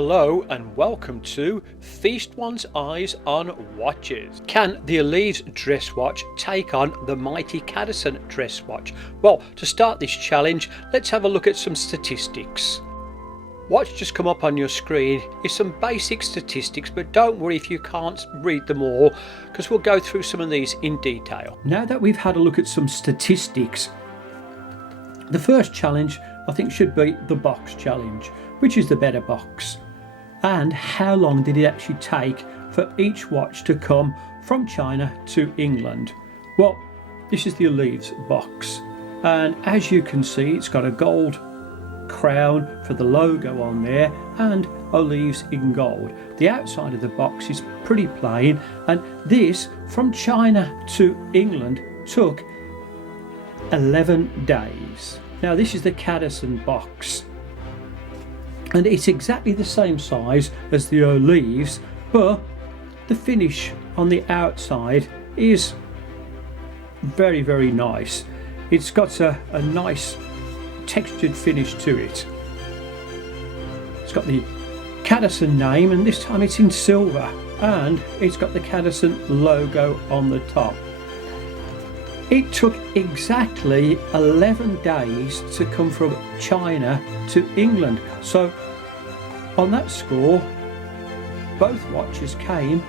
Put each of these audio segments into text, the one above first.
Hello and welcome to Feast One's Eyes on Watches. Can the Olevs dress watch take on the mighty Cadisen dress watch? Well, to start this challenge, let's have a look at some statistics. What's just come up on your screen is some basic statistics, but don't worry if you can't read them all, because we'll go through some of these in detail. Now that we've had a look at some statistics, the first challenge I think should be the box challenge. Which is the better box? And how long did it actually take for each watch to come from China to England? Well, this is the Olevs box, and as you can see, it's got a gold crown for the logo on there and Olevs in gold. The outside of the box is pretty plain, and this from China to England took 11 days. Now this is the Cadisen box, and it's exactly the same size as the Olevs, but the finish on the outside is very, very nice. It's got a nice textured finish to it. It's got the Cadisen name, and this time it's in silver, and it's got the Cadisen logo on the top. It took exactly 11 days to come from China to England. So on that score, both watches came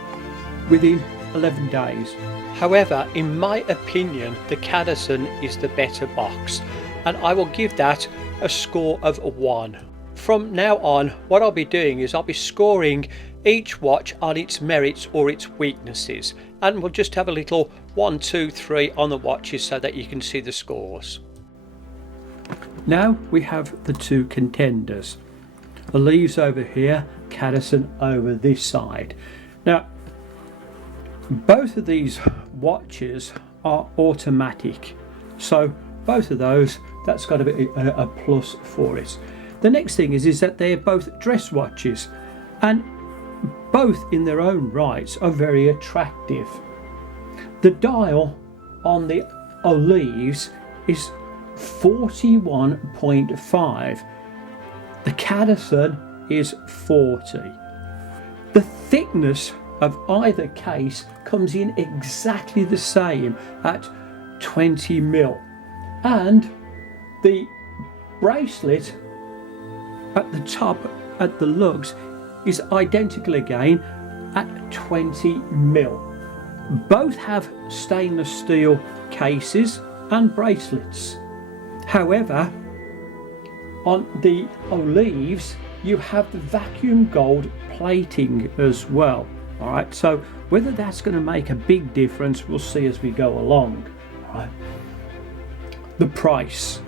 within 11 days. However, in my opinion, the Cadisen is the better box, and I will give that a score of 1. From now on, what I'll be doing is I'll be scoring each watch on its merits or its weaknesses, and we'll just have a little 1, 2, 3 on the watches so that you can see the scores. Now we have the two contenders. Olevs over here, Cadisen over this side. Now both of these watches are automatic, so both of those, that's got to be a plus for it. The next thing is that they're both dress watches, and both in their own rights are very attractive. The dial on the Olevs is 41.5. The Cadisen is 40. The thickness of either case comes in exactly the same at 20 mil, and the bracelet at the top at the lugs is identical again at 20 mil. Both have stainless steel cases and bracelets. However, on the Olevs you have the vacuum gold plating as well. Alright, so whether that's going to make a big difference, we'll see as we go along. Alright. The price.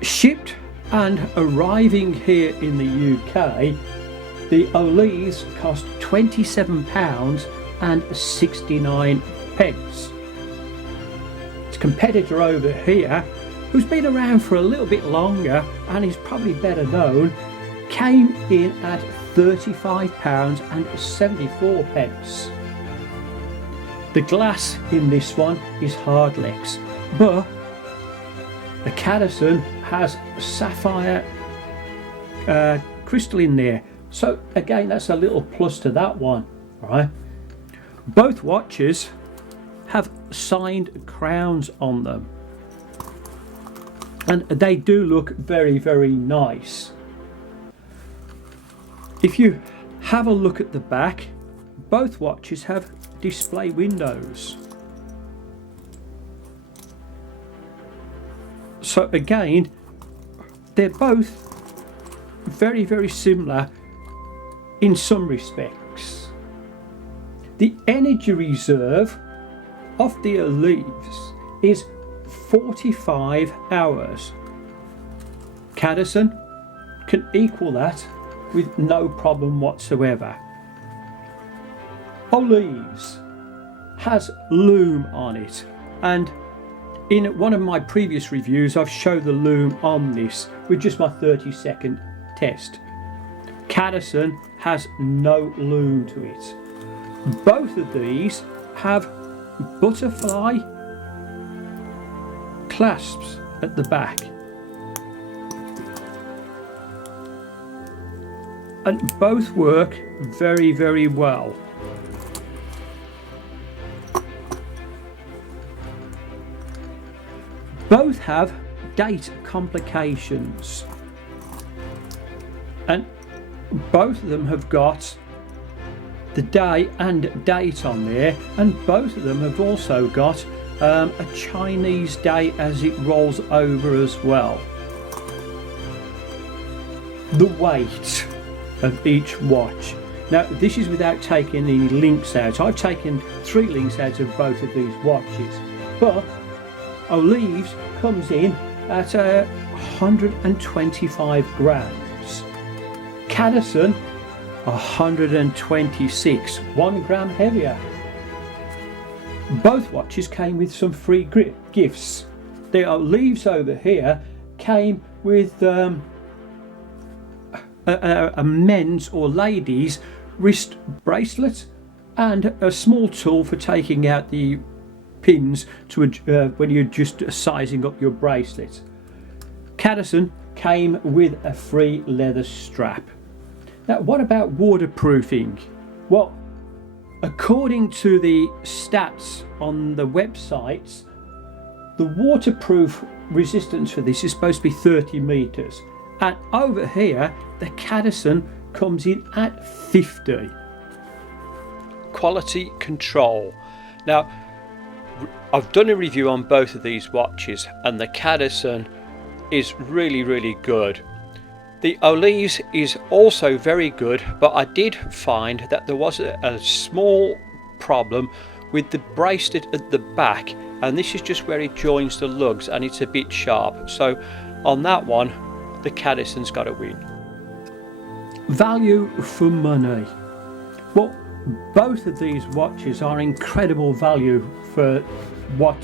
Shipped and arriving here in the UK, the Olevs cost £27.69. Its competitor over here, who's been around for a little bit longer and is probably better known, came in at £35.74. The glass in this one is Hardlex, but the Cadisen has sapphire crystal in there, so again that's a little plus to that one. Right, both watches have signed crowns on them, and they do look very, very nice. If you have a look at the back, both watches have display windows. So again, they're both very, very similar in some respects. The energy reserve of the Olevs is 45 hours. Cadisen can equal that with no problem whatsoever. Olevs has lume on it, and in one of my previous reviews I've showed the lume on this with just my 30-second test. Cadisen has no lume to it. Both of these have butterfly clasps at the back. and both work very, very well. Both have date complications, and both of them have got the day and date on there, and both of them have also got a Chinese day as it rolls over as well. The weight of each watch. Now this is without taking any links out. I've taken 3 links out of both of these watches, but Olevs comes in at 125 grams. Cadisen 126, 1 gram heavier. Both watches came with some free gifts. The Olevs over here came with a men's or ladies wrist bracelet and a small tool for taking out the pins to when you're just sizing up your bracelet. Cadisen came with a free leather strap. Now, what about waterproofing? Well, according to the stats on the websites, the waterproof resistance for this is supposed to be 30 meters, and over here the Cadisen comes in at 50. Quality control. Now, I've done a review on both of these watches, and the Cadisen is really good. The Olevs is also very good, but I did find that there was a small problem with the bracelet at the back, and this is just where it joins the lugs, and it's a bit sharp. So on that one, the Cadisen's got to win. Value for money. Well, both of these watches are incredible value for what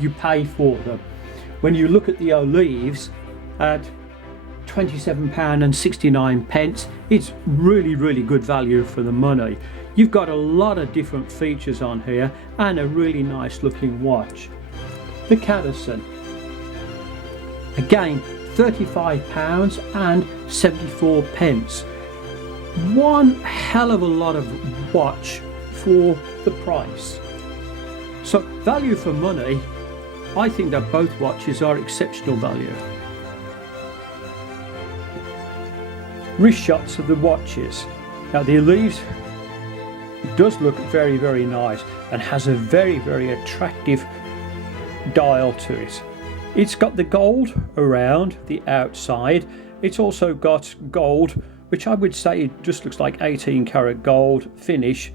you pay for them. When you look at the Olevs at £27.69, it's really good value for the money. You've got a lot of different features on here and a really nice looking watch. The Cadisen, again £35.74. One hell of a lot of watch for the price. So value for money, I think that both watches are exceptional value. Wrist shots of the watches. Now the Olevs does look very nice and has a very attractive dial to it. It's got the gold around the outside. It's also got gold, which I would say it just looks like 18 karat gold finish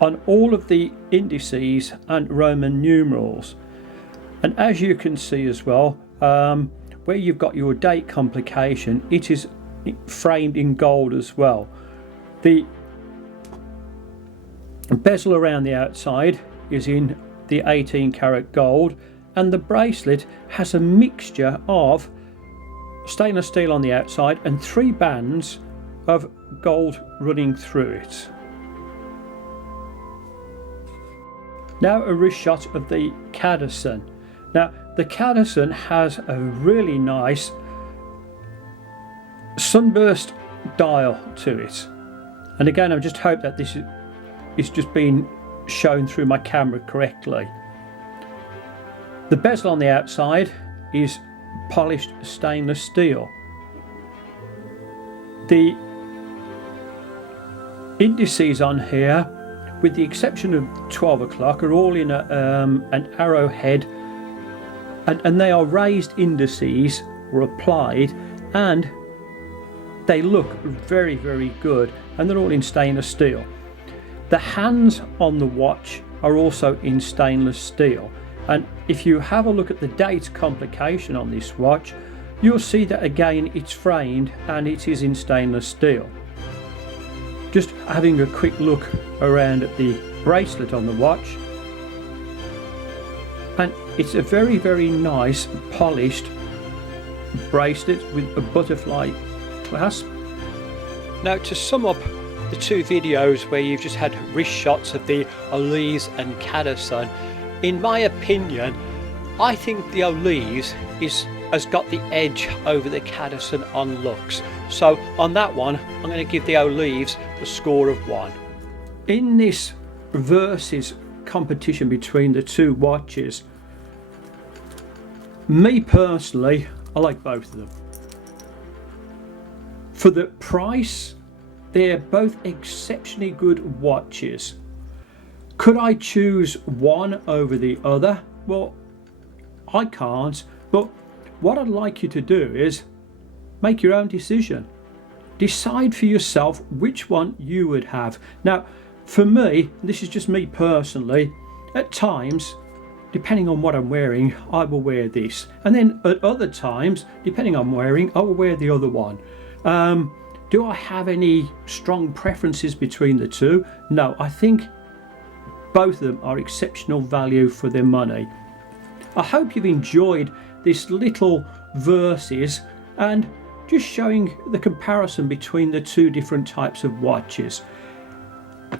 on all of the indices and Roman numerals. And as you can see as well, where you've got your date complication, it is framed in gold as well. The bezel around the outside is in the 18 karat gold, and the bracelet has a mixture of stainless steel on the outside and 3 bands of gold running through it. Now a wrist shot of the Cadisen. Now the Cadisen has a really nice sunburst dial to it, and again I just hope that this is just being shown through my camera correctly. The bezel on the outside is polished stainless steel. The indices on here, with the exception of 12 o'clock, are all in an arrowhead, and they are raised indices or applied, and they look very good, and they're all in stainless steel. The hands on the watch are also in stainless steel, and if you have a look at the date complication on this watch, you'll see that again it's framed and it is in stainless steel. Just having a quick look around at the bracelet on the watch, and it's a very nice polished bracelet with a butterfly clasp. Now, to sum up the 2 videos where you've just had wrist shots of the Olevs and Cadisen, in my opinion, I think the Olevs is has got the edge over the Cadisen on looks. So on that one, I'm going to give the Olevs the score of 1. In this versus competition between the two watches, me personally, I like both of them. For the price, they're both exceptionally good watches. Could I choose one over the other? Well, I can't, but what I'd like you to do is make your own decision. Decide for yourself which one you would have. Now, for me, this is just me personally, at times, depending on what I'm wearing, I will wear this. And then at other times, depending on what I'm wearing, I will wear the other one. Do I have any strong preferences between the two? No, I think both of them are exceptional value for their money. I hope you've enjoyed this little versus and just showing the comparison between the two different types of watches.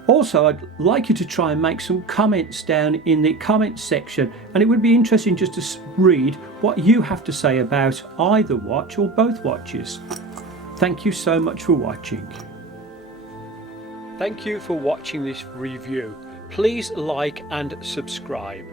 Also, I'd like you to try and make some comments down in the comment section, and it would be interesting just to read what you have to say about either watch or both watches. Thank you so much for watching. Thank you for watching this review. Please like and subscribe.